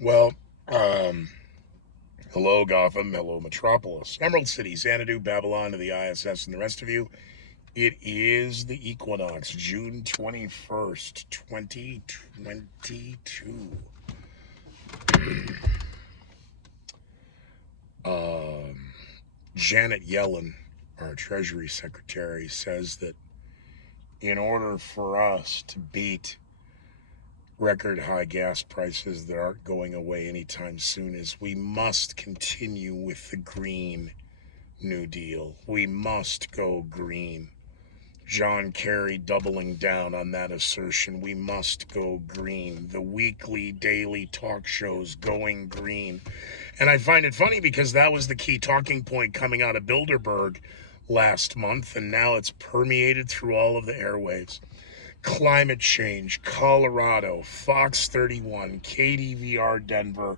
Well, um, hello, Gotham. Hello, Metropolis. Emerald City, Xanadu, Babylon, to the ISS, and the rest of you. It is the equinox, June 21st, 2022. Um, Janet Yellen, our Treasury Secretary, says that in order for us to beat record high gas prices that aren't going away anytime soon, is we must continue with the Green New Deal. We must go green. John Kerry doubling down on that assertion. We must go green. The weekly, daily talk shows going green. And I find it funny because that was the key talking point coming out of Bilderberg last month, and now it's permeated through all of the airwaves. Climate change, Colorado, Fox 31, KDVR Denver,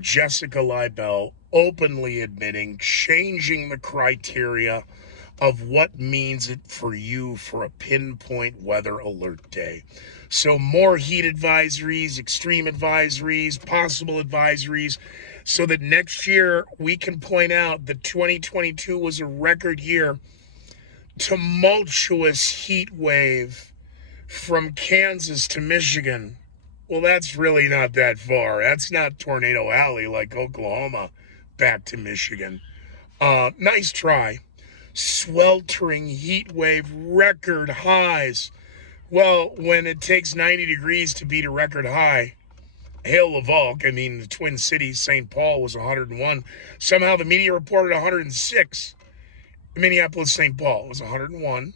Jessica Leibel openly admitting changing the criteria of what means it for you for a pinpoint weather alert day. So more heat advisories, extreme advisories, possible advisories, so that next year we can point out that 2022 was a record year. Tumultuous heat wave from Kansas to Michigan. Well, that's really not that far. That's not Tornado Alley like Oklahoma back to Michigan. Nice try. Sweltering heat wave record highs. Well, when it takes 90 degrees to beat a record high, hail Lavalk, I mean, the Twin Cities, St. Paul was 101. Somehow the media reported 106. Minneapolis, St. Paul was 101.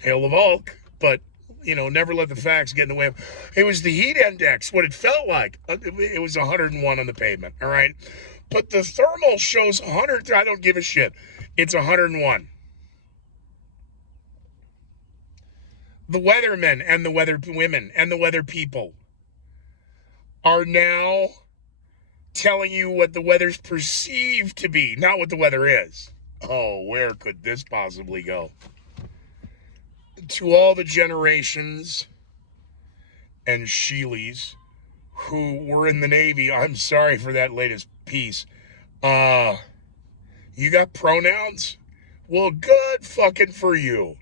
Hail Lavalk, but never let the facts get in the way. It was the heat index, what it felt like. It was 101 on the pavement, all right? But the thermal shows 100. I don't give a shit. It's 101. The weathermen and the weather women and the weather people are now telling you what the weather's perceived to be, not what the weather is. Oh, where could this possibly go? To all the generations and Sheelys who were in the Navy, I'm sorry for that latest piece. You got pronouns? Well, good fucking for you.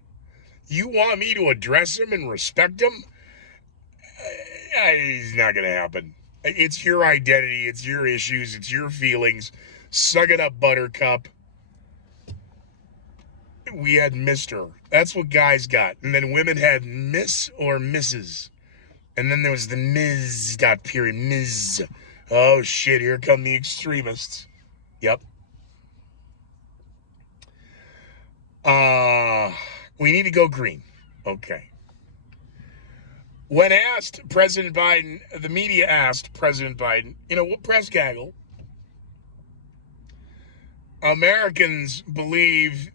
You want me to address them and respect them? It's not going to happen. It's your identity. It's your issues. It's your feelings. Suck it up, Buttercup. We had Mr. That's what guys got. And then women had Miss or Mrs. And then there was the Ms. dot period. Ms. Oh, shit. Here come the extremists. Yep. We need to go green. Okay. When asked, President Biden, the media asked President Biden, what press gaggle? Americans believe,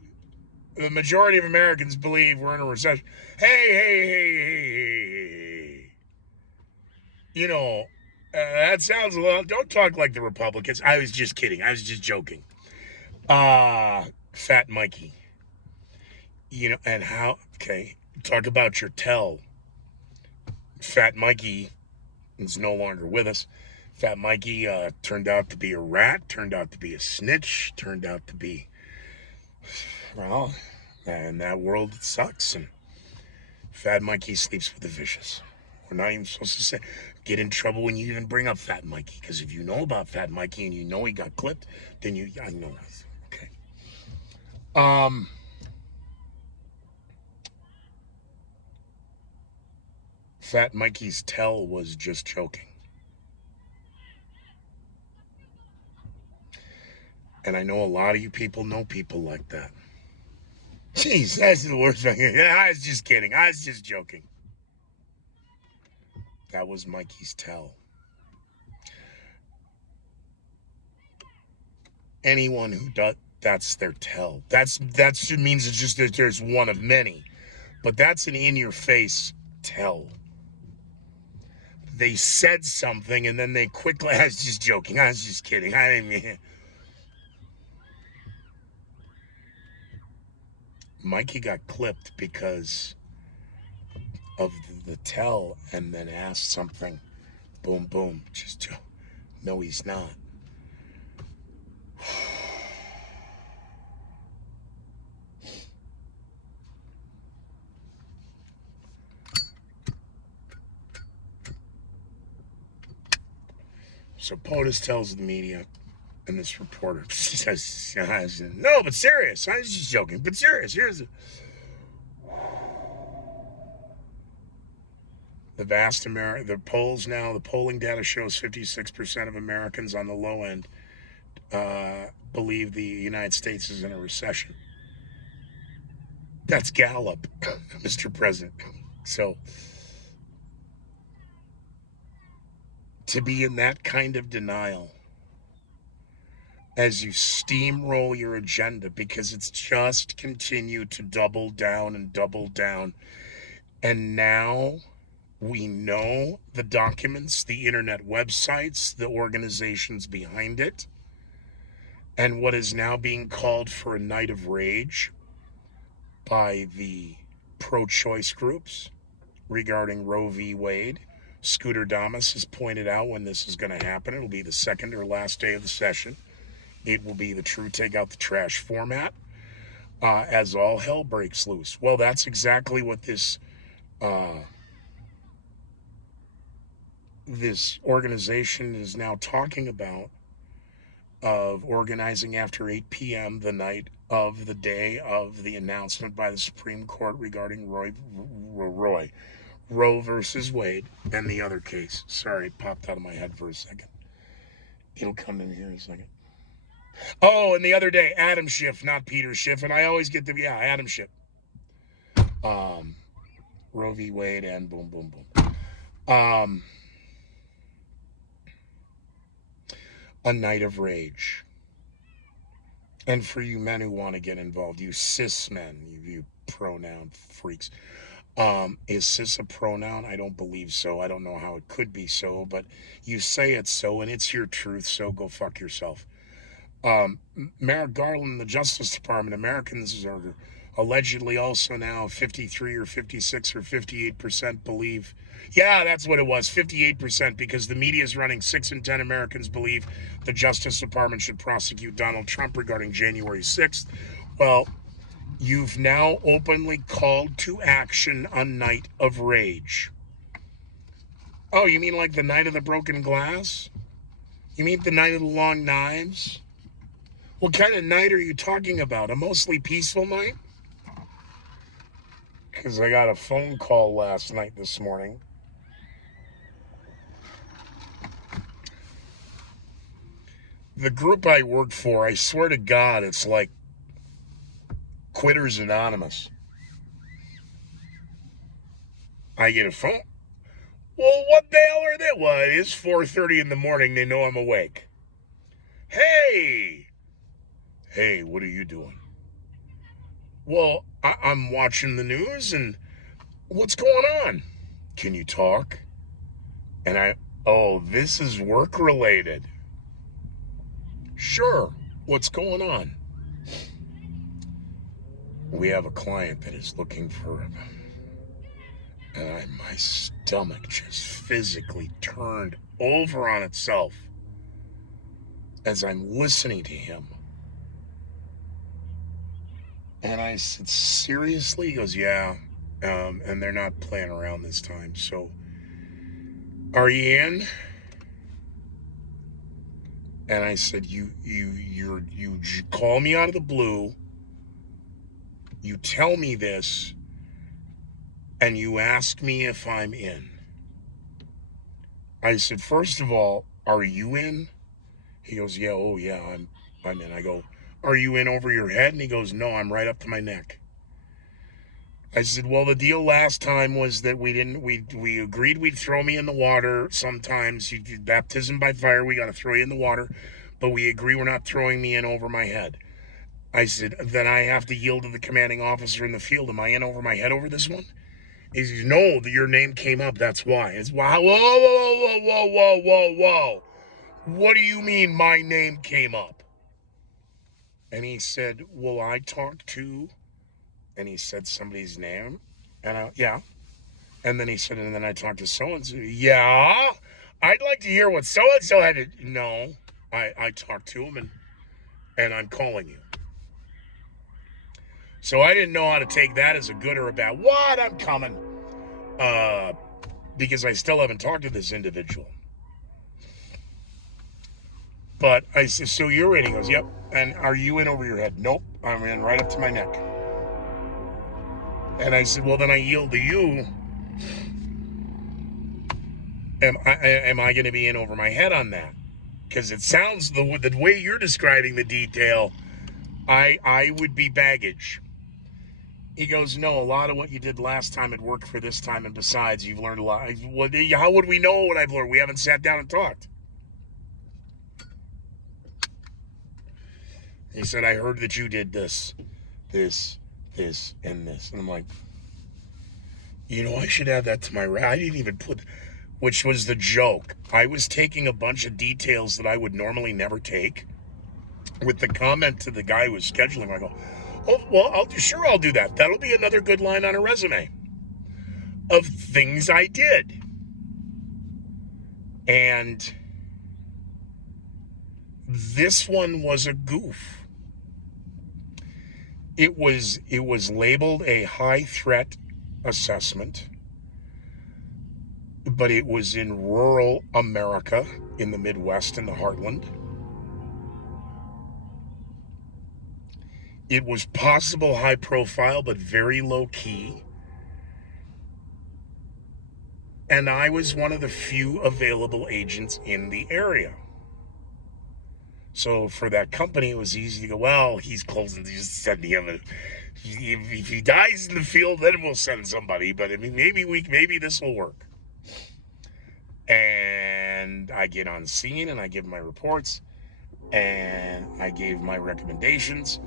the majority of Americans believe we're in a recession. Hey. That sounds a lot. Don't talk like the Republicans. I was just kidding. I was just joking. Fat Mikey. And how, okay, talk about your tell. Fat Mikey is no longer with us. Fat Mikey turned out to be a rat, turned out to be a snitch, turned out to be, well, in that world it sucks. And Fat Mikey sleeps with the vicious. We're not even supposed to get in trouble when you even bring up Fat Mikey, because if you know about Fat Mikey and you know he got clipped, then I know. Okay. Fat Mikey's tell was just joking. And I know a lot of you people know people like that. Jeez, that's the worst thing. I was just kidding. I was just joking. That was Mikey's tell. Anyone who does, that's their tell. That means it's just that there's one of many. But that's an in-your-face tell. They said something and then they quickly, I was just joking. I was just kidding. I didn't mean. Mikey got clipped because of the tell and then asked something Boom, boom. Just, no, he's not. So POTUS tells the media, and this reporter says, no, but serious. I was just joking, but serious. Here's the polls now, the polling data shows 56% of Americans on the low end believe the United States is in a recession. That's Gallup, Mr. President. So to be in that kind of denial as you steamroll your agenda, because it's just continued to double down and double down. And now we know the documents, the internet websites, the organizations behind it, and what is now being called for a night of rage by the pro-choice groups regarding Roe v. Wade. Scooter Damas has pointed out when this is going to happen. It'll be the second or last day of the session. It will be the true take out the trash format as all hell breaks loose. Well, that's exactly what this organization is now talking about, of organizing after 8 p.m. the night of the day of the announcement by the Supreme Court regarding Roe versus Wade and the other case. Sorry, it popped out of my head for a second. It'll come in here in a second. Oh, and the other day, Adam Schiff, not Peter Schiff, and I always get Adam Schiff. Roe v. Wade and boom, boom, boom. A night of rage. And for you men who want to get involved, you cis men, you pronoun freaks, is cis a pronoun? I don't believe so. I don't know how it could be so, but you say it's so, and it's your truth, so go fuck yourself. Merrick Garland, the Justice Department, Americans are allegedly also now 53 or 56 or 58% believe. Yeah, that's what it was, 58%, because the media is running 6 in 10 Americans believe the Justice Department should prosecute Donald Trump regarding January 6th. Well, you've now openly called to action a night of rage. Oh, you mean like the night of the broken glass? You mean the night of the long knives? What kind of night are you talking about? A mostly peaceful night? Because I got a phone call last night this morning. The group I work for, I swear to God, it's like Quitters Anonymous. I get a phone. Well, what the hell are they? Well, it is 4:30 in the morning. They know I'm awake. Hey, what are you doing? Well, I'm watching the news, and what's going on? Can you talk? And this is work related. Sure, what's going on? We have a client that is looking for him. And my stomach just physically turned over on itself as I'm listening to him. And I said, seriously? He goes, yeah. And they're not playing around this time. So, are you in? And I said, you call me out of the blue. You tell me this, and you ask me if I'm in. I said, first of all, are you in? He goes, yeah, I'm in. I go, are you in over your head? And he goes, no, I'm right up to my neck. I said, well, the deal last time was that we agreed we'd throw me in the water sometimes. You do baptism by fire, we got to throw you in the water, but we agree we're not throwing me in over my head. I said, then I have to yield to the commanding officer in the field. Am I in over my head over this one? He says, no, your name came up, that's why. It's, wow, whoa. What do you mean my name came up? And he said, well, I talked to, and he said somebody's name. And yeah. And then he said, and then I talked to so-and-so. Yeah. I'd like to hear what so-and-so had to... No, I talked to him, and I'm calling you. So I didn't know how to take that as a good or a bad. What? I'm coming. Because I still haven't talked to this individual. But I said, so you're in? He goes, yep. And are you in over your head? Nope. I'm in right up to my neck. And I said, well, then I yield to you. Am I going to be in over my head on that? Because it sounds, the way you're describing the detail, I would be baggage. He goes, no, a lot of what you did last time had worked for this time, and besides, you've learned a lot. How would we know what I've learned? We haven't sat down and talked. He said, I heard that you did this, and this. And I'm like, I should add that to my... I didn't even put... Which was the joke. I was taking a bunch of details that I would normally never take. With the comment to the guy who was scheduling, I go, oh, well, I'll do that. That'll be another good line on a resume of things I did. And this one was a goof. It was labeled a high threat assessment, but it was in rural America, in the Midwest, in the heartland. It was possible high profile, but very low key. And I was one of the few available agents in the area. So for that company, it was easy to go, well, he's closing, just send him. If he dies in the field, then we'll send somebody. But I mean, maybe this will work. And I get on scene and I give my reports and I gave my recommendations.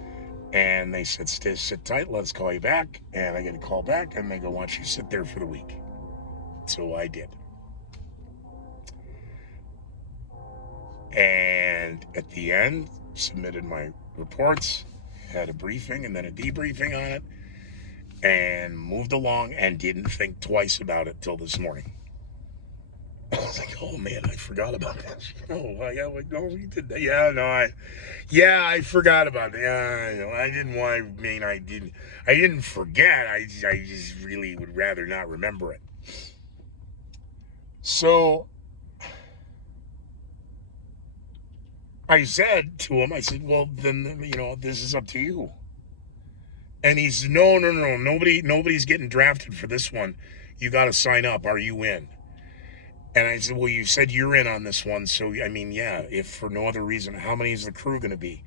And they said, sit tight, let's call you back. And I get a call back and they go, why don't you sit there for the week? So I did. And at the end, submitted my reports, had a briefing and then a debriefing on it, and moved along and didn't think twice about it till this morning. I was like, oh man, I forgot about that. Oh, yeah, you did that. I forgot about it. I didn't forget. I just really would rather not remember it. So I said to him, well, then, this is up to you. And he said, no, nobody's getting drafted for this one. You got to sign up. Are you in? And I said, well, you said you're in on this one. So, I mean, yeah, if for no other reason, how many is the crew going to be?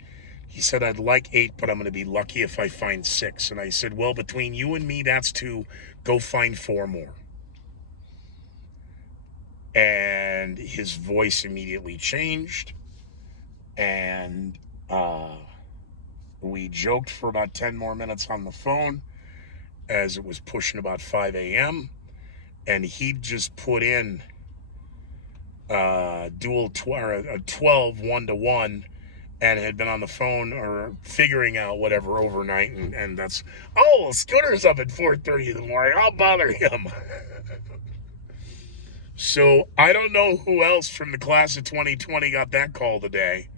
He said, I'd like 8, but I'm going to be lucky if I find 6. And I said, well, between you and me, that's 2. Go find 4 more. And his voice immediately changed. And we joked for about 10 more minutes on the phone as it was pushing about 5 a.m. And he'd just put in a 12 1-to-1 and had been on the phone or figuring out whatever overnight. And that's, Scooter's up at 4:30 in the morning. I'll bother him. So I don't know who else from the class of 2020 got that call today.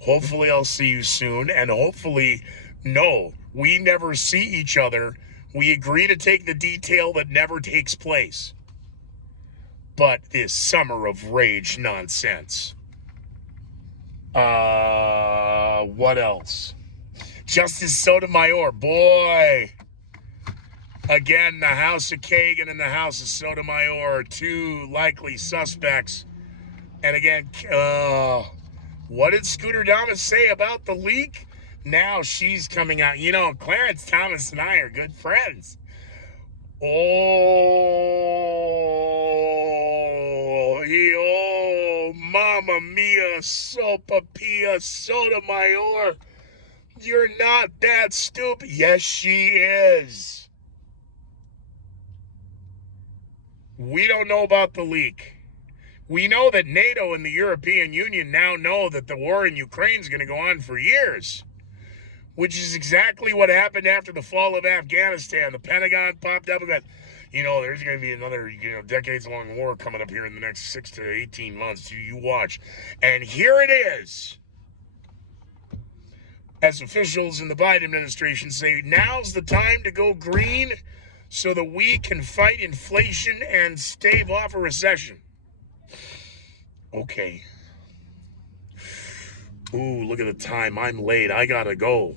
Hopefully I'll see you soon. And hopefully, no, we never see each other. We agree to take the detail that never takes place. But this summer of rage nonsense. What else? Justice Sotomayor, boy. Again, the House of Kagan and the House of Sotomayor are 2 likely suspects. And again, what did Scooter Damas say about the leak? Now she's coming out. Clarence Thomas and I are good friends. Mamma mia, Sopapilla Sotomayor. You're not that stupid. Yes, she is. We don't know about the leak. We know that NATO and the European Union now know that the war in Ukraine is going to go on for years, which is exactly what happened after the fall of Afghanistan. The Pentagon popped up and said, there's going to be another, decades-long war coming up here in the next 6 to 18 months. You watch. And here it is. As officials in the Biden administration say, now's the time to go green so that we can fight inflation and stave off a recession. Okay. Ooh, look at the time. I'm late. I gotta go.